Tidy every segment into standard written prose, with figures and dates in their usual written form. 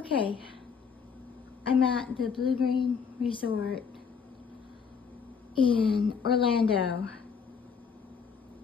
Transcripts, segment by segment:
Okay, I'm at the Bluegreen Resort in Orlando,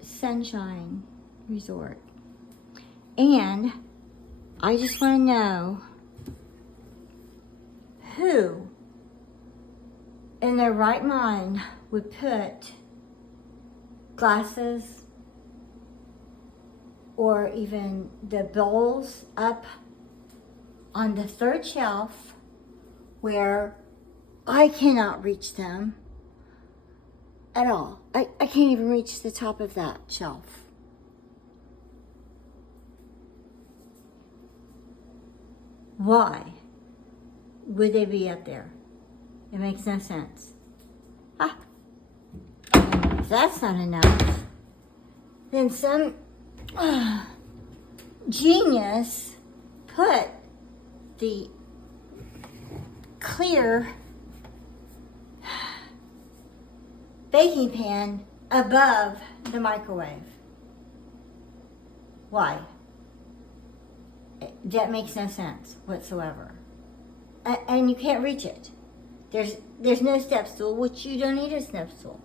SunShine Resort. And I just want to know who in their right mind would put glasses or even the bowls up on the third shelf where I cannot reach them at all. I can't even reach the top of that shelf. Why would they be up there? It makes no sense. Ah. If that's not enough, then some genius put the clear baking pan above the microwave. Why? That makes no sense whatsoever. And you can't reach it. There's no step stool, which you don't need a step stool.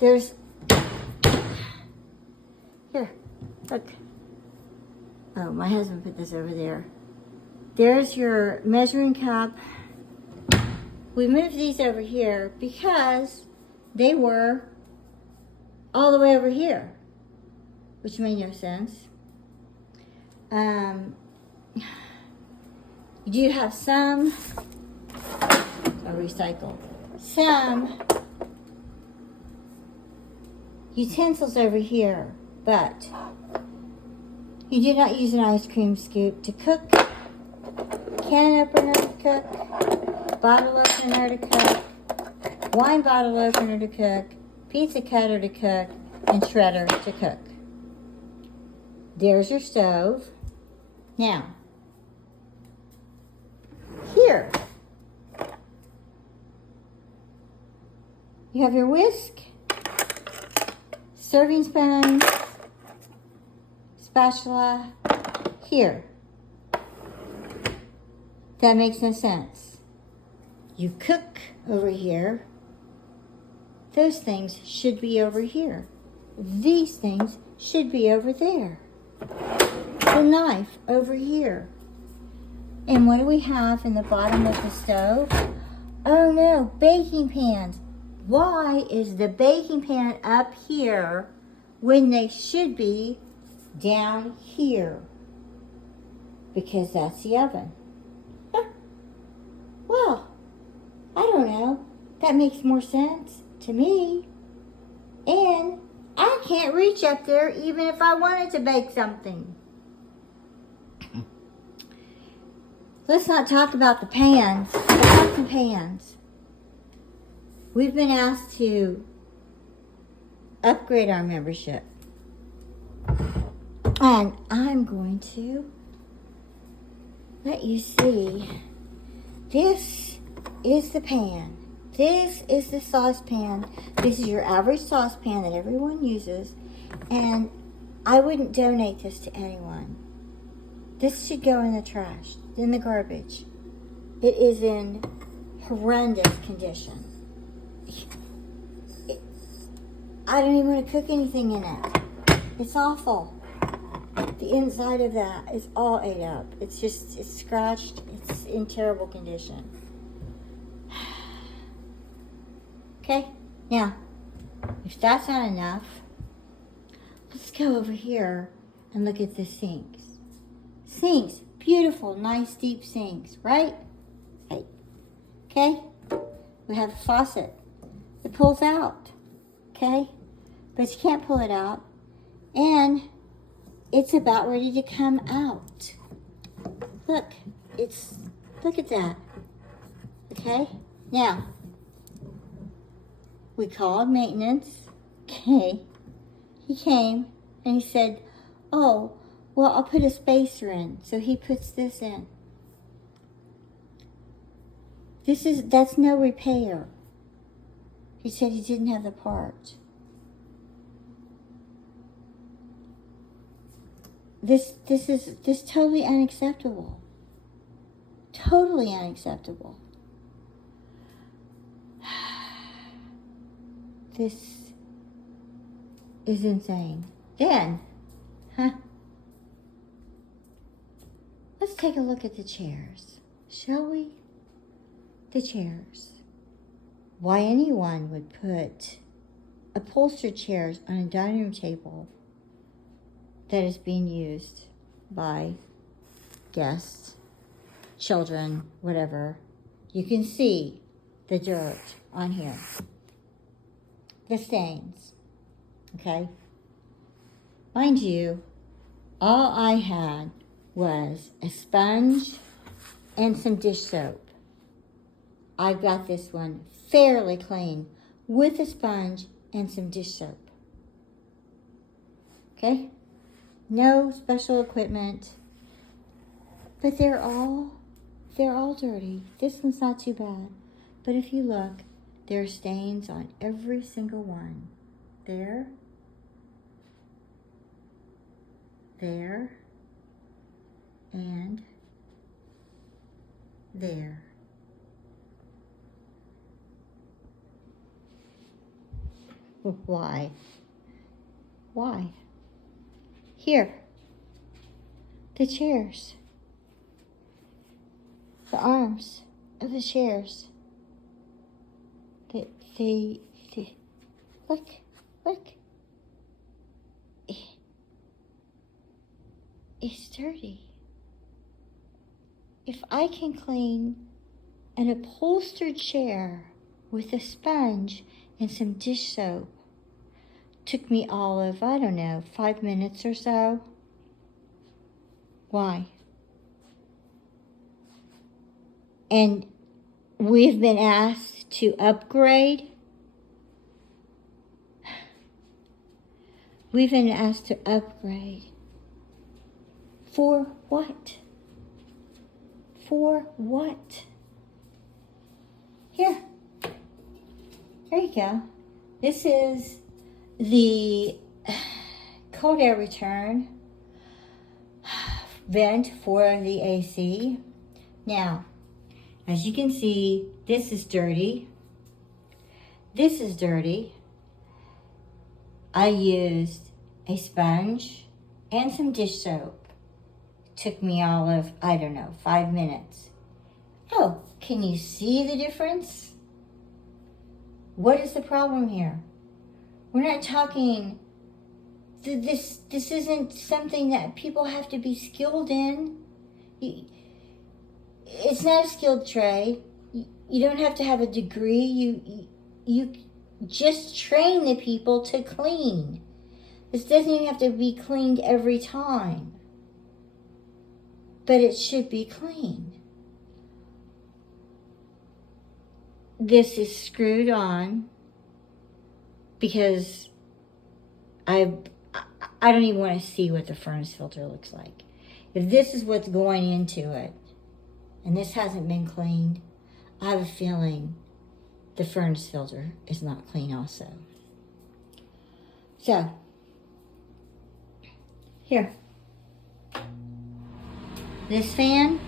There's, here, look. Oh, my husband put this over there. There's your measuring cup. We moved these over here because they were all the way over here, which made no sense. You do have some, I'll recycle, some utensils over here, but you do not use an ice cream scoop to cook, can opener to cook, bottle opener to cook, wine bottle opener to cook, pizza cutter to cook, and shredder to cook. There's your stove. Now, here, you have your whisk, serving spoon, spatula, here. That makes no sense. You cook over here. Those things should be over here. These things should be over there. The knife over here. And what do we have in the bottom of the stove? Oh no, baking pans. Why is the baking pan up here when they should be down here? Because that's the oven. Well, I don't know. That makes more sense to me. And I can't reach up there even if I wanted to bake something. Let's not talk about the pans. Pots and pans. We've been asked to upgrade our membership. And I'm going to let you see. This is the pan. This is the saucepan. This is your average saucepan that everyone uses. And I wouldn't donate this to anyone. This should go in the trash, in the garbage. It is in horrendous condition. I don't even want to cook anything in it. It's awful. The inside of that is all ate up. It's scratched. It's in terrible condition. Okay, now, if that's not enough, let's go over here and look at the sinks. Sinks, beautiful, nice, deep sinks, right? Right. Okay, we have a faucet. It pulls out, okay? But you can't pull it out, and it's about ready to come out. Look, look at that, okay? Now, we called maintenance, okay? He came, and he said, oh, well, I'll put a spacer in. So he puts this in. That's no repair. He said he didn't have the part. This is totally unacceptable. Totally unacceptable. This is insane. Then, let's take a look at the chairs, shall we? The chairs. Why anyone would put upholstered chairs on a dining room table that is being used by guests, children, whatever. You can see the dirt on here, the stains, okay? Mind you, all I had was a sponge and some dish soap. I got this one fairly clean with a sponge and some dish soap. Okay? No special equipment. But they're all dirty. This one's not too bad. But if you look, there are stains on every single one. There. There. And there. Why? Why? Here. The chairs. The arms of the chairs. They look. It's dirty. If I can clean an upholstered chair with a sponge and some dish soap, took me all of, 5 minutes or so. Why? And we've been asked to upgrade. We've been asked to upgrade. For what? For what? Here. There you go. This is the cold air return vent for the AC. Now, as you can see, this is dirty. This is dirty. I used a sponge and some dish soap. Took me all of, 5 minutes. Oh, can you see the difference? What is the problem here? We're not talking, this isn't something that people have to be skilled in. It's not a skilled trade. You don't have to have a degree. You just train the people to clean. This doesn't even have to be cleaned every time. But it should be clean. This is screwed on because I don't even want to see what the furnace filter looks like. If this is what's going into it, and this hasn't been cleaned, I have a feeling the furnace filter is not clean also. So, here. This fan,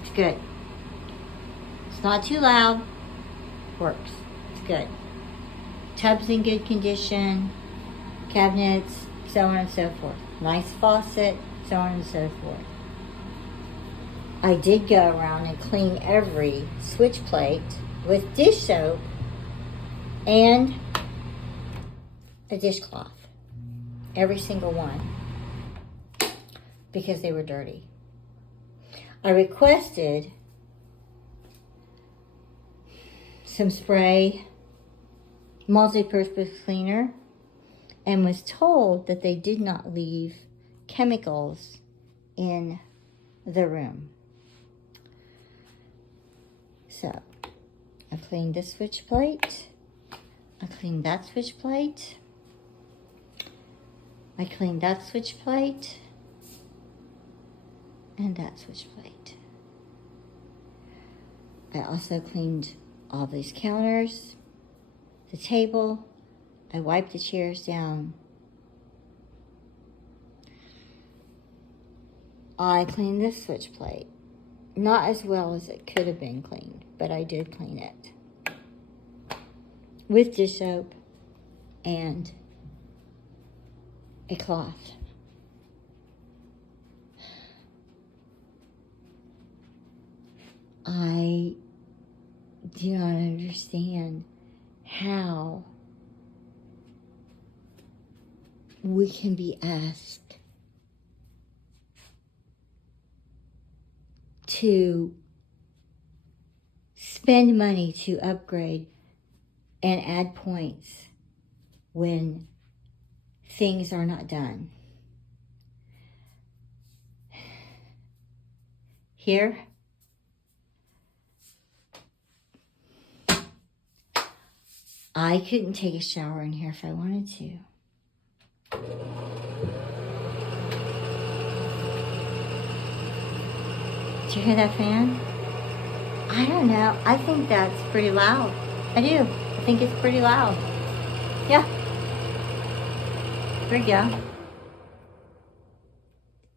it's good. It's not too loud, works, it's good. Tub's in good condition, cabinets, so on and so forth. Nice faucet, so on and so forth. I did go around and clean every switch plate with dish soap and a dishcloth. Every single one. Because they were dirty. I requested some spray, multi-purpose cleaner, and was told that they did not leave chemicals in the room. So, I cleaned this switch plate. I cleaned that switch plate. I cleaned that switch plate. And that switch plate. I also cleaned all these counters, the table. I wiped the chairs down. I cleaned this switch plate. not as well as it could have been cleaned, but I did clean it with dish soap and a cloth. I do not understand how we can be asked to spend money to upgrade and add points when things are not done. Here, I couldn't take a shower in here if I wanted to. Did you hear that fan? I don't know. I think that's pretty loud. I do. I think it's pretty loud. Yeah. There we go.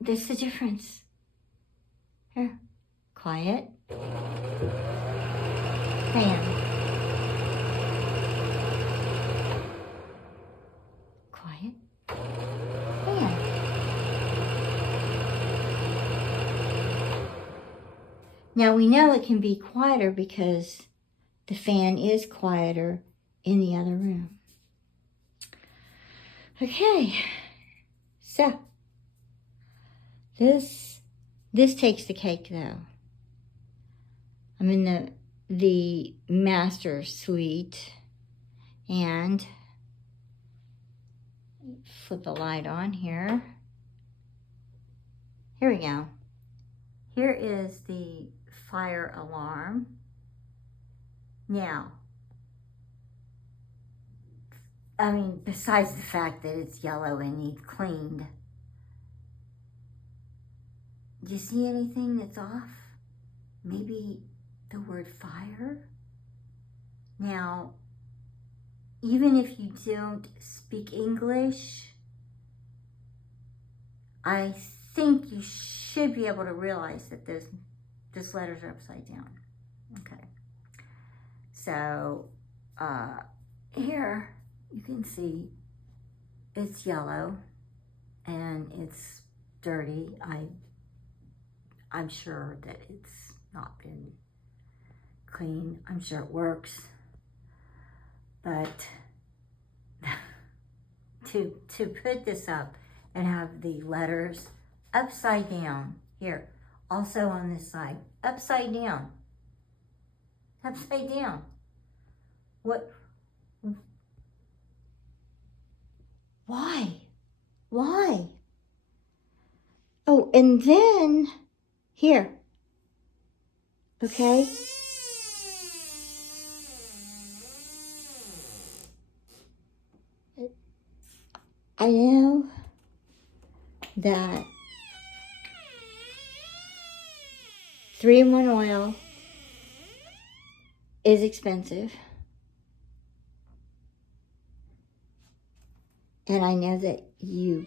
This is the difference. Here. Quiet. Fan. Quiet. Fan. Now we know it can be quieter because the fan is quieter in the other room. Okay, so this takes the cake though. I'm in the master suite, and flip the light on here. Here we go. Here is the fire alarm. Now, I mean, besides the fact that it's yellow and needs cleaned, do you see anything that's off? Maybe the word fire? Now, even if you don't speak English, I think you should be able to realize that those letters are upside down. Okay. So, here you can see it's yellow and it's dirty. I'm sure that it's not been clean. I'm sure it works. But to put this up and have the letters upside down, here, also on this side, upside down. Upside down. What? Why? Why? Oh, and then, here. Okay? I know that 3-in-1 oil is expensive. And I know that you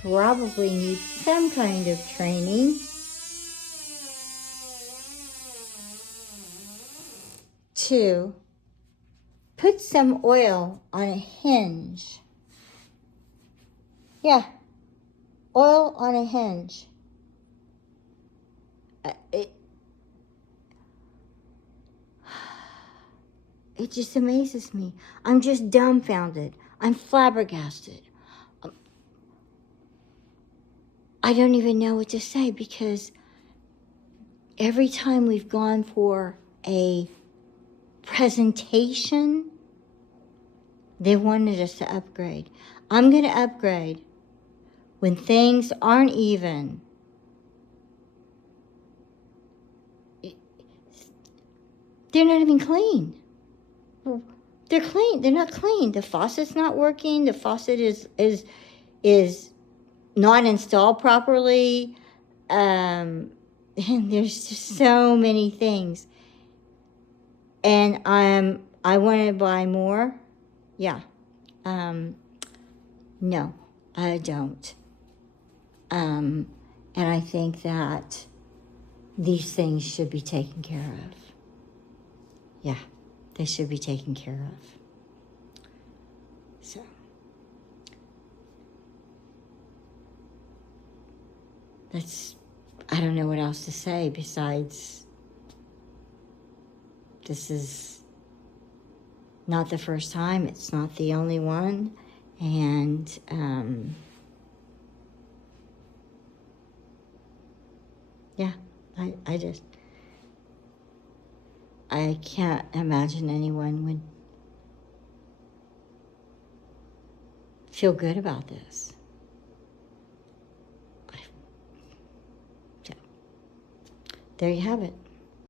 probably need some kind of training to put some oil on a hinge. Yeah, oil on a hinge. It just amazes me. I'm just dumbfounded. I'm flabbergasted. I don't even know what to say, because every time we've gone for a presentation, they wanted us to upgrade. I'm going to upgrade when things aren't even. They're not even clean. They're clean. They're not clean. The faucet's not working. The faucet is not installed properly. And there's just so many things. And I want to buy more. Yeah. No, I don't. And I think that these things should be taken care of. Yeah, they should be taken care of. So, I don't know what else to say besides this is not the first time. It's not the only one. And yeah, I can't imagine anyone would feel good about this. So, there you have it.